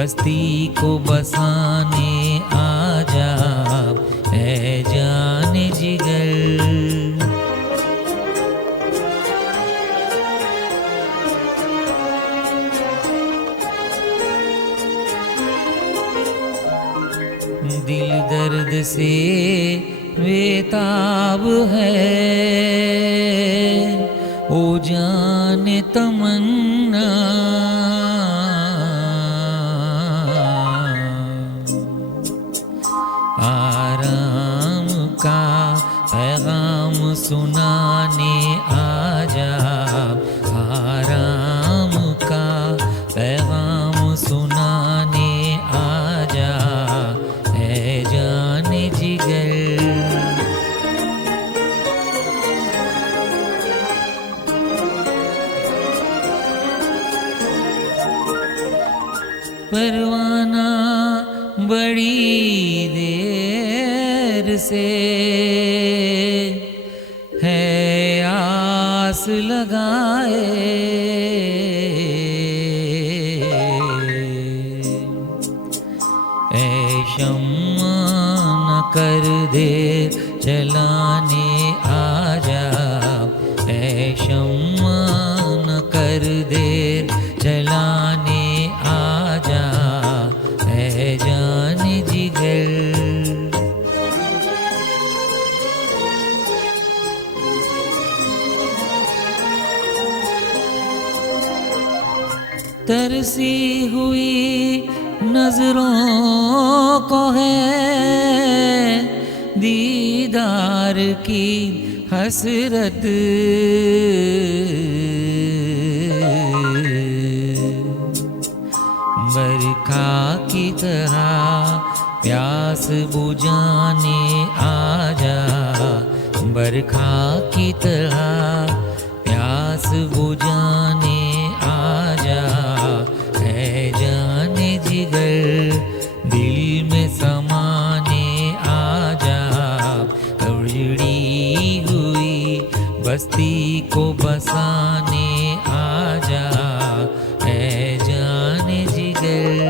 बस्ती को बसाने आजा है जाने जिगर। दिल दर्द से बेताब है, ओ जाने तमन्ना। आराम का पैगाम सुनाने आजा, आराम का पैगाम सुनाने आजा है जाने जिगर। परवाना बड़ी देर से है आस लगाए, ऐ शम्मा न कर दे जलाने आजा, ऐ शम्मा न कर दे जलाने आजा है जाने जिगर। तरसी हुई नजरों को है दीदार की हसरत, बरखा की तरह प्यास बुझाने आजा, बरखा की तरह प्यास बुझाने आजा है जाने जिगर। दिल में समाने आजा, उजड़ी हुई बस्ती को बसाने आजा है जाने जिगर।